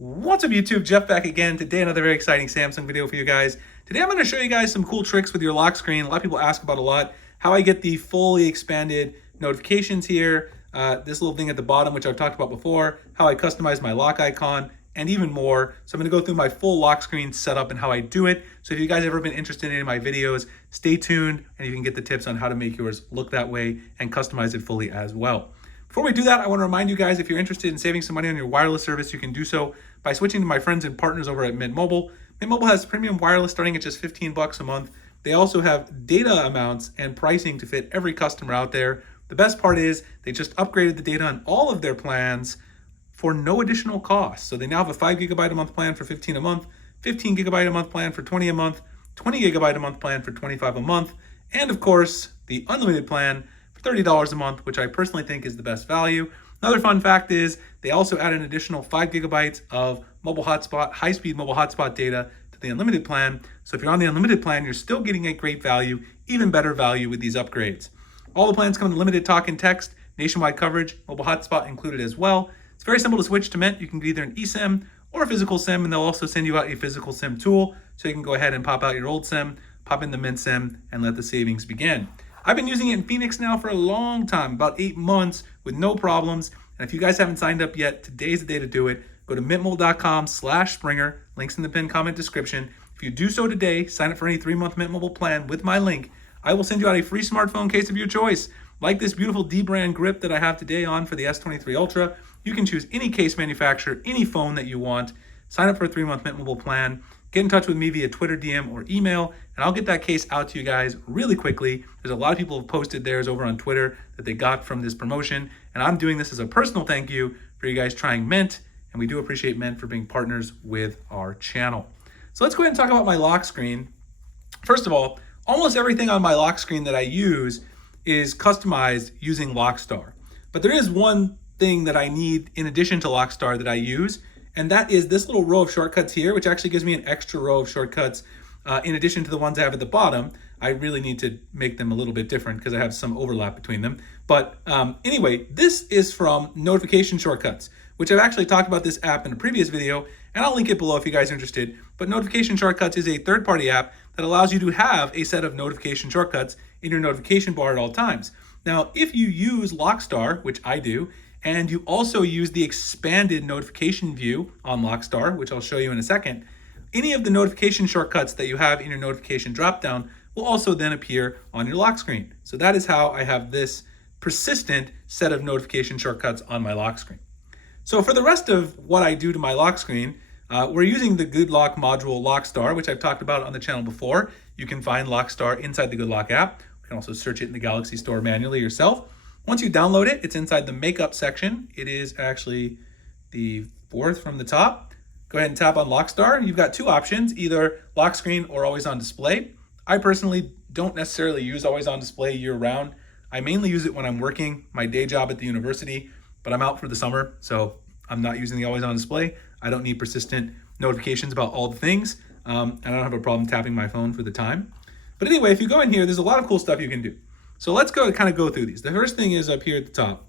What's up YouTube, Jeff back again. Today another very exciting Samsung video for you guys. Today I'm going to show you guys some cool tricks with your lock screen. A lot of people ask about a lot. How I get the fully expanded notifications here, this little thing at the bottom which I've talked about before, how I customize my lock icon, and even more. So I'm going to go through my full lock screen setup and how I do it. So if you guys have ever been interested in any of my videos, stay tuned and you can get the tips on how to make yours look that way and customize it fully as well. Before we do that, I want to remind you guys, if you're interested in saving some money on your wireless service, you can do so by switching to my friends and partners over at Mint Mobile. Mint Mobile has premium wireless starting at just 15 bucks a month. They also have data amounts and pricing to fit every customer out there. The best part is they just upgraded the data on all of their plans for no additional cost. So they now have a 5 gigabyte a month plan for 15 a month, 15 gigabyte a month plan for 20 a month, 20 gigabyte a month plan for 25 a month, and of course, the unlimited plan for $30 a month, which I personally think is the best value. Another fun fact is they also add an additional 5 gigabytes of mobile hotspot, high-speed mobile hotspot data to the unlimited plan. So if you're on the unlimited plan, you're still getting a great value, even better value with these upgrades. All the plans come with limited talk and text, nationwide coverage, mobile hotspot included as well. It's very simple to switch to Mint. You can get either an eSIM or a physical SIM, and they'll also send you out a physical SIM tool, so you can go ahead and pop out your old SIM, pop in the Mint SIM, and let the savings begin. I've been using it in Phoenix now for a long time, about 8 months with no problems. And if you guys haven't signed up yet, today's the day to do it. Go to mintmobile.com/Springer, links in the pinned comment description. If you do so today, sign up for any 3-month Mint Mobile plan with my link, I will send you out a free smartphone case of your choice. Like this beautiful D-brand grip that I have today on for the S23 Ultra, you can choose any case manufacturer, any phone that you want. Sign up for a 3-month Mint Mobile plan. Get in touch with me via Twitter, DM, or email, and I'll get that case out to you guys really quickly. There's a lot of people who have posted theirs over on Twitter that they got from this promotion, and I'm doing this as a personal thank you for you guys trying Mint, and we do appreciate Mint for being partners with our channel. So let's go ahead and talk about my lock screen. First of all, almost everything on my lock screen that I use is customized using Lockstar. But there is one thing that I need in addition to Lockstar that I use, and that is this little row of shortcuts here, which actually gives me an extra row of shortcuts in addition to the ones I have at the bottom. I really need to make them a little bit different because I have some overlap between them. But anyway, this is from Notification Shortcuts, which I've actually talked about this app in a previous video, and I'll link it below if you guys are interested. But Notification Shortcuts is a third-party app that allows you to have a set of notification shortcuts in your notification bar at all times. Now, if you use Lockstar, which I do, and you also use the expanded notification view on Lockstar, which I'll show you in a second, any of the notification shortcuts that you have in your notification dropdown will also then appear on your lock screen. So that is how I have this persistent set of notification shortcuts on my lock screen. So for the rest of what I do to my lock screen, we're using the Good Lock module Lockstar, which I've talked about on the channel before. You can find Lockstar inside the Good Lock app. You can also search it in the Galaxy Store manually yourself. Once you download it, it's inside the Makeup section. It is actually the 4th from the top. Go ahead and tap on Lockstar. You've got 2 options, either lock screen or always on display. I personally don't necessarily use always on display year round. I mainly use it when I'm working my day job at the university, but I'm out for the summer, so I'm not using the always on display. I don't need persistent notifications about all the things, and I don't have a problem tapping my phone for the time. But anyway, if you go in here, there's a lot of cool stuff you can do. So let's go through these. The first thing is up here at the top.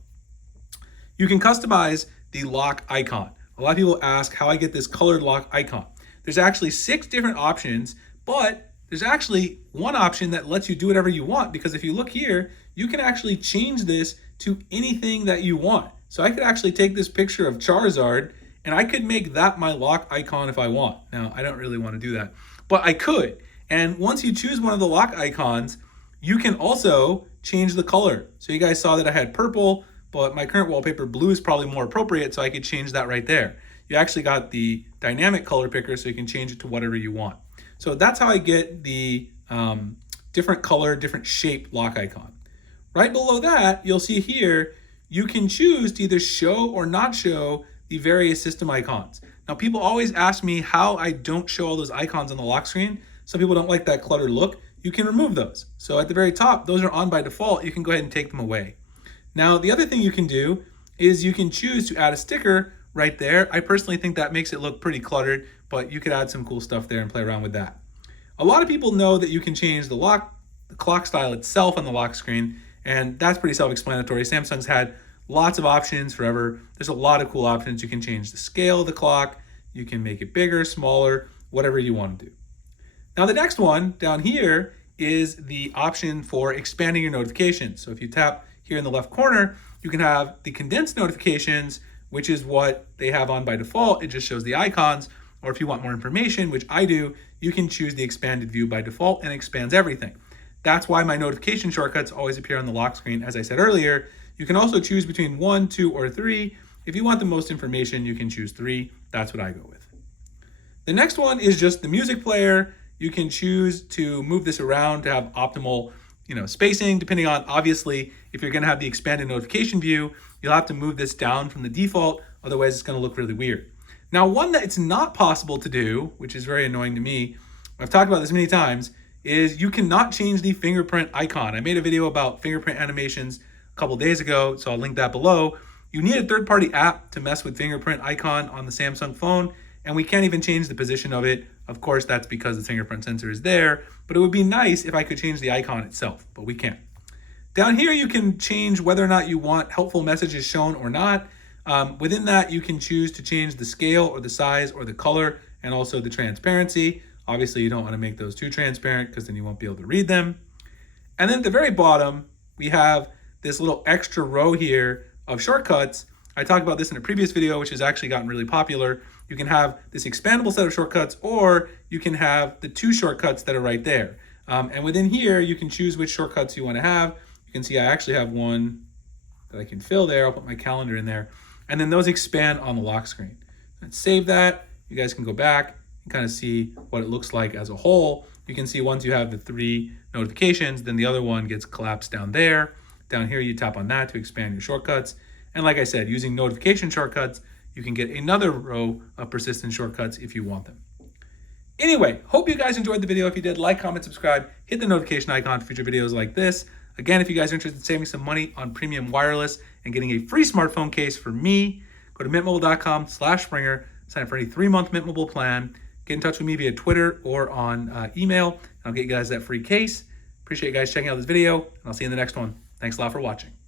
You can customize the lock icon. A lot of people ask how I get this colored lock icon. There's actually 6 different options, but there's actually one option that lets you do whatever you want, because if you look here, you can actually change this to anything that you want. So I could actually take this picture of Charizard and I could make that my lock icon if I want. Now, I don't really want to do that, but I could. And once you choose one of the lock icons, you can also change the color. So you guys saw that I had purple, but my current wallpaper blue is probably more appropriate, so I could change that right there. You actually got the dynamic color picker, so you can change it to whatever you want. So that's how I get the different color, different shape lock icon. Right below that, you'll see here, you can choose to either show or not show the various system icons. Now, people always ask me how I don't show all those icons on the lock screen. Some people don't like that cluttered look. You can remove those. So at the very top, those are on by default. You can go ahead and take them away. Now, the other thing you can do is you can choose to add a sticker right there. I personally think that makes it look pretty cluttered, but you could add some cool stuff there and play around with that. A lot of people know that you can change the clock style itself on the lock screen, and that's pretty self-explanatory. Samsung's had lots of options forever. There's a lot of cool options. You can change the scale of the clock. You can make it bigger, smaller, whatever you want to do. Now the next one down here is the option for expanding your notifications. So if you tap here in the left corner, you can have the condensed notifications, which is what they have on by default. It just shows the icons. Or if you want more information, which I do, you can choose the expanded view by default and it expands everything. That's why my notification shortcuts always appear on the lock screen. As I said earlier, you can also choose between 1, 2, or 3. If you want the most information, you can choose 3. That's what I go with. The next one is just the music player. You can choose to move this around to have optimal, spacing, depending on, obviously, if you're gonna have the expanded notification view, you'll have to move this down from the default, otherwise it's gonna look really weird. Now, one that it's not possible to do, which is very annoying to me, I've talked about this many times, is you cannot change the fingerprint icon. I made a video about fingerprint animations a couple days ago, so I'll link that below. You need a third-party app to mess with fingerprint icon on the Samsung phone, and we can't even change the position of it. Of course, that's because the fingerprint sensor is there, but it would be nice if I could change the icon itself, but we can't. Down here, you can change whether or not you want helpful messages shown or not. Within that, you can choose to change the scale or the size or the color and also the transparency. Obviously, you don't want to make those too transparent because then you won't be able to read them. And then at the very bottom, we have this little extra row here of shortcuts. I talked about this in a previous video, which has actually gotten really popular. You can have this expandable set of shortcuts, or you can have the 2 shortcuts that are right there. And within here, you can choose which shortcuts you want to have. You can see I actually have one that I can fill there. I'll put my calendar in there. And then those expand on the lock screen. Let's save that. You guys can go back and kind of see what it looks like as a whole. You can see once you have the 3 notifications, then the other one gets collapsed down there. Down here, you tap on that to expand your shortcuts. And like I said, using notification shortcuts, you can get another row of persistent shortcuts if you want them. Anyway, hope you guys enjoyed the video. If you did, like, comment, subscribe, hit the notification icon for future videos like this. Again, if you guys are interested in saving some money on premium wireless and getting a free smartphone case from me, go to mintmobile.com/Springer, sign up for any 3-month Mint Mobile plan, get in touch with me via Twitter or on email, and I'll get you guys that free case. Appreciate you guys checking out this video, and I'll see you in the next one. Thanks a lot for watching.